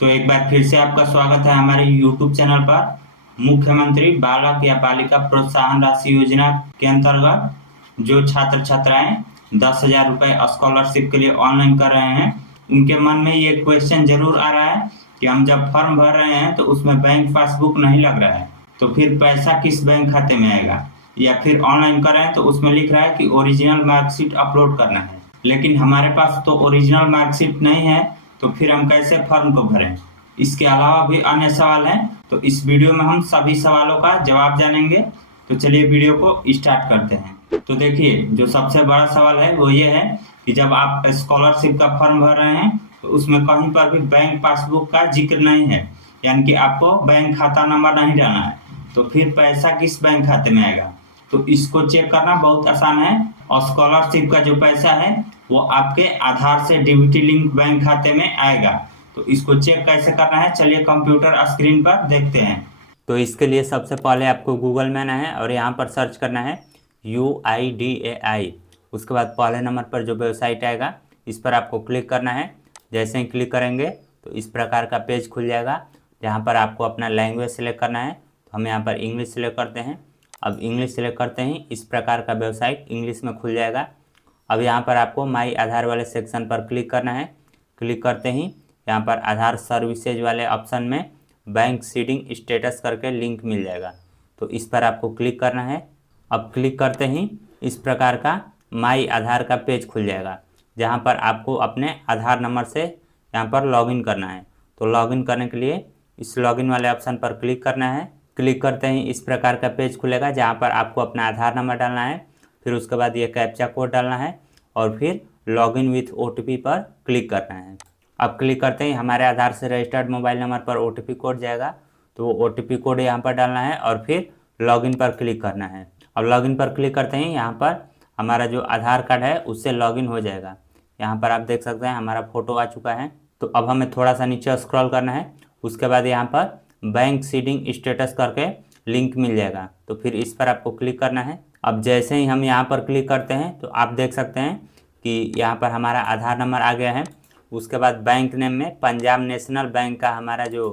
तो एक बार फिर से आपका स्वागत है हमारे YouTube चैनल पर। मुख्यमंत्री बालक या बालिका प्रोत्साहन राशि योजना के अंतर्गत जो छात्र छात्राएं 10,000 रुपये स्कॉलरशिप के लिए ऑनलाइन कर रहे हैं, उनके मन में ये क्वेश्चन जरूर आ रहा है कि हम जब फॉर्म भर रहे हैं तो उसमें बैंक पासबुक नहीं लग रहा है, तो फिर पैसा किस बैंक खाते में आएगा। या फिर ऑनलाइन कर रहे हैं तो उसमें लिख रहा है कि ओरिजिनल मार्कशीट अपलोड करना है, लेकिन हमारे पास तो ओरिजिनल मार्कशीट नहीं है, तो फिर हम कैसे फॉर्म को भरें। इसके अलावा भी अन्य सवाल हैं, तो इस वीडियो में हम सभी सवालों का जवाब जानेंगे। तो चलिए वीडियो को स्टार्ट करते हैं। तो देखिए, जो सबसे बड़ा सवाल है वो ये है कि जब आप स्कॉलरशिप का फॉर्म भर रहे हैं तो उसमें कहीं पर भी बैंक पासबुक का जिक्र नहीं है, यानी कि आपको बैंक खाता नंबर नहीं डालना है, तो फिर पैसा किस बैंक खाते में आएगा। तो इसको चेक करना बहुत आसान है। और स्कॉलरशिप का जो पैसा है वो आपके आधार से डीबीटी लिंक बैंक खाते में आएगा। तो इसको चेक कैसे करना है, चलिए कंप्यूटर स्क्रीन पर देखते हैं। तो इसके लिए सबसे पहले आपको गूगल में आना है और यहाँ पर सर्च करना है UIDAI। उसके बाद पहले नंबर पर जो वेबसाइट आएगा इस पर आपको क्लिक करना है। जैसे ही क्लिक करेंगे तो इस प्रकार का पेज खुल जाएगा, जहाँ पर आपको अपना लैंग्वेज सेलेक्ट करना है। तो हम यहाँ पर इंग्लिश सेलेक्ट करते हैं। अब इंग्लिश सेलेक्ट करते ही इस प्रकार का वेबसाइट इंग्लिश में खुल जाएगा। अब यहाँ पर आपको माई आधार वाले सेक्शन पर क्लिक करना है। क्लिक करते ही यहाँ पर आधार सर्विसेज वाले ऑप्शन में बैंक सीडिंग स्टेटस करके लिंक मिल जाएगा, तो इस पर आपको क्लिक करना है। अब क्लिक करते ही इस प्रकार का माई आधार का पेज खुल जाएगा, जहाँ पर आपको अपने आधार नंबर से यहाँ पर लॉगिन करना है। तो लॉगिन करने के लिए इस लॉगिन वाले ऑप्शन पर क्लिक करना है। क्लिक करते ही इस प्रकार का पेज खुलेगा, जहाँ पर आपको अपना आधार नंबर डालना है, फिर उसके बाद ये कैप्चा कोड डालना है और फिर लॉगिन विथ OTP पर क्लिक करना है। अब क्लिक करते ही हमारे आधार से रजिस्टर्ड मोबाइल नंबर पर OTP कोड जाएगा, तो वो OTP कोड यहाँ पर डालना है और फिर लॉगिन पर क्लिक करना है। अब लॉगिन पर क्लिक करते ही यहाँ पर हमारा जो आधार कार्ड है उससे लॉगिन हो जाएगा। यहाँ पर आप देख सकते हैं हमारा फ़ोटो आ चुका है। तो अब हमें थोड़ा सा नीचे स्क्रॉल करना है। उसके बाद यहाँ पर बैंक सीडिंग स्टेटस करके लिंक मिल जाएगा, तो फिर इस पर आपको क्लिक करना है। अब जैसे ही हम यहाँ पर क्लिक करते हैं तो आप देख सकते हैं कि यहाँ पर हमारा आधार नंबर आ गया है। उसके बाद बैंक नेम में पंजाब नेशनल बैंक का हमारा जो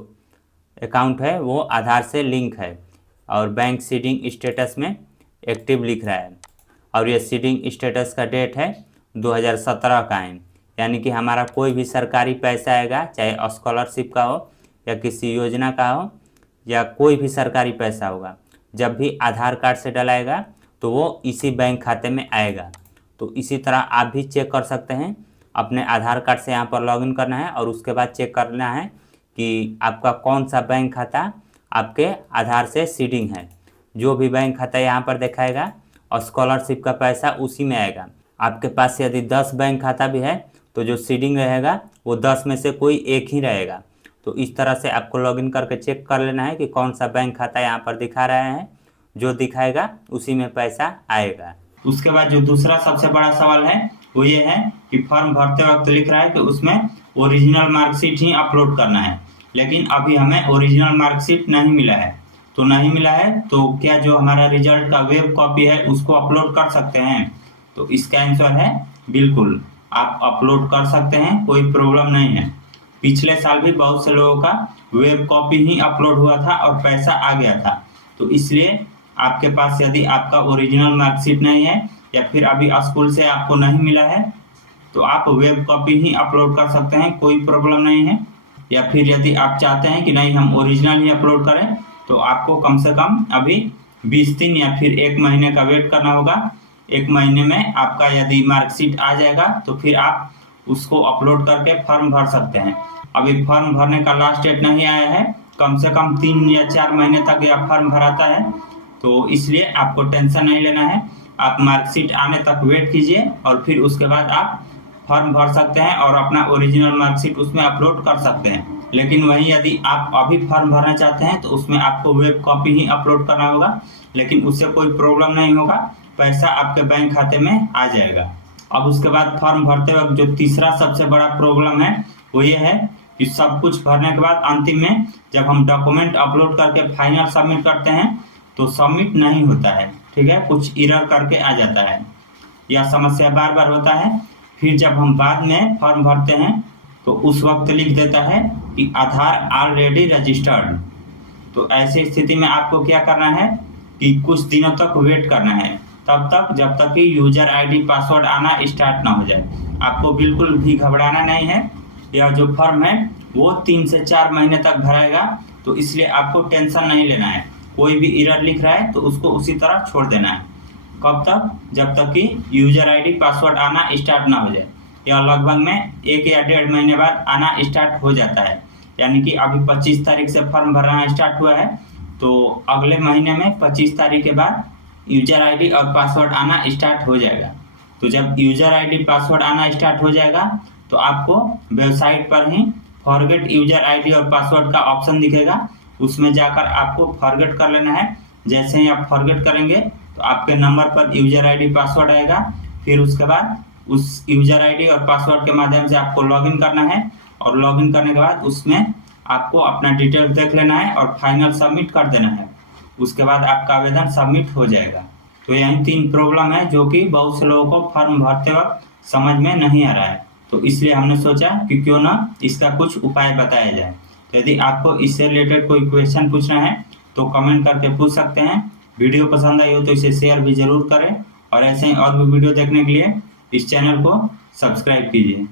अकाउंट है वो आधार से लिंक है और बैंक सीडिंग स्टेटस में एक्टिव लिख रहा है। और ये सीडिंग स्टेटस का डेट है 2017 का है, यानी कि हमारा कोई भी सरकारी पैसा आएगा, चाहे स्कॉलरशिप का हो या किसी योजना का हो या कोई भी सरकारी पैसा होगा, जब भी आधार कार्ड से डलाएगा तो वो इसी बैंक खाते में आएगा। तो इसी तरह आप भी चेक कर सकते हैं। अपने आधार कार्ड से यहाँ पर लॉगिन करना है और उसके बाद चेक करना है कि आपका कौन सा बैंक खाता आपके आधार से सीडिंग है। जो भी बैंक खाता यहाँ पर दिखाएगा और स्कॉलरशिप का पैसा उसी में आएगा। आपके पास यदि 10 बैंक खाता भी है तो जो सीडिंग रहेगा वो 10 में से कोई एक ही रहेगा। तो इस तरह से आपको लॉगिन करके चेक कर लेना है कि कौन सा बैंक खाता यहाँ पर दिखा रहा है, जो दिखाएगा उसी में पैसा आएगा। उसके बाद जो दूसरा सबसे बड़ा सवाल है वो ये है कि फॉर्म भरते वक्त लिख रहा है कि उसमें ओरिजिनल मार्कशीट ही अपलोड करना है, लेकिन अभी हमें ओरिजिनल मार्कशीट नहीं मिला है। तो नहीं मिला है तो क्या जो हमारा रिजल्ट का वेब कॉपी है उसको अपलोड कर सकते हैं। तो इसका आंसर है बिल्कुल, आप अपलोड कर सकते हैं, कोई प्रॉब्लम नहीं है। पिछले साल भी बहुत से लोगों का वेब कॉपी ही अपलोड हुआ था और पैसा आ गया था। तो इसलिए आपके पास यदि आपका ओरिजिनल मार्कशीट नहीं है या फिर अभी स्कूल से आपको नहीं मिला है तो आप वेब कॉपी ही अपलोड कर सकते हैं, कोई प्रॉब्लम नहीं है। या फिर यदि आप चाहते हैं कि नहीं हम ओरिजिनल ही अपलोड करें तो आपको कम से कम अभी 20 दिन या फिर 1 महीने का वेट करना होगा। 1 महीने में आपका यदि मार्कशीट आ जाएगा तो फिर आप उसको अपलोड करके फॉर्म भर सकते हैं। अभी फॉर्म भरने का लास्ट डेट नहीं आया है, कम से कम 3 या 4 महीने तक यह फॉर्म भराता है, तो इसलिए आपको टेंशन नहीं लेना है। आप मार्कशीट आने तक वेट कीजिए और फिर उसके बाद आप फॉर्म भर सकते हैं और अपना ओरिजिनल मार्कशीट उसमें अपलोड कर सकते हैं। लेकिन वहीं यदि आप अभी फॉर्म भरना चाहते हैं तो उसमें आपको वेब कॉपी ही अपलोड करना होगा, लेकिन उससे कोई प्रॉब्लम नहीं होगा, पैसा आपके बैंक खाते में आ जाएगा। अब उसके बाद फॉर्म भरते वक्त जो तीसरा सबसे बड़ा प्रॉब्लम है वो ये है कि सब कुछ भरने के बाद अंतिम में जब हम डॉक्यूमेंट अपलोड करके फाइनल सबमिट करते हैं तो सबमिट नहीं होता है, ठीक है, कुछ एरर करके आ जाता है। यह समस्या बार बार होता है। फिर जब हम बाद में फॉर्म भरते हैं तो उस वक्त लिख देता है कि आधार ऑलरेडी रजिस्टर्ड। तो ऐसी स्थिति में आपको क्या करना है कि कुछ दिनों तक वेट करना है, तब तक जब तक कि यूजर आईडी पासवर्ड आना स्टार्ट ना हो जाए। आपको बिल्कुल भी घबराना नहीं है। यह जो फॉर्म है वो 3 से 4 महीने तक भराएगा, तो इसलिए आपको टेंशन नहीं लेना है। कोई भी एरर लिख रहा है तो उसको उसी तरह छोड़ देना है। कब तक? जब तक कि यूजर आईडी पासवर्ड आना स्टार्ट ना हो जाए। यह लगभग में 1 या 1.5 महीने बाद आना स्टार्ट हो जाता है। यानी कि अभी 25 तारीख से फॉर्म भरना स्टार्ट हुआ है, तो अगले महीने में 25 तारीख के बाद यूजर आईडी और पासवर्ड आना स्टार्ट हो जाएगा। तो जब यूजर आईडी पासवर्ड आना स्टार्ट हो जाएगा तो आपको वेबसाइट पर ही फॉरगेट यूजर आईडी और पासवर्ड का ऑप्शन दिखेगा। उसमें जाकर आपको फॉरगेट कर लेना है। जैसे ही आप फॉरगेट करेंगे तो आपके नंबर पर यूजर आईडी पासवर्ड आएगा। फिर उसके बाद उस यूजर आईडी और पासवर्ड के माध्यम से आपको लॉगिन करना है, और लॉगिन करने के बाद उसमें आपको अपना डिटेल देख लेना है और फाइनल सबमिट कर देना है। उसके बाद आपका आवेदन सबमिट हो जाएगा। तो यही 3 प्रॉब्लम है जो कि बहुत से लोगों को फॉर्म भरते वक्त समझ में नहीं आ रहा है। तो इसलिए हमने सोचा कि क्यों ना इसका कुछ उपाय बताया जाए। तो यदि आपको इससे रिलेटेड कोई क्वेश्चन पूछना है तो कमेंट करके पूछ सकते हैं। वीडियो पसंद आई हो तो इसे शेयर भी ज़रूर करें, और ऐसे ही और भी वीडियो देखने के लिए इस चैनल को सब्सक्राइब कीजिए।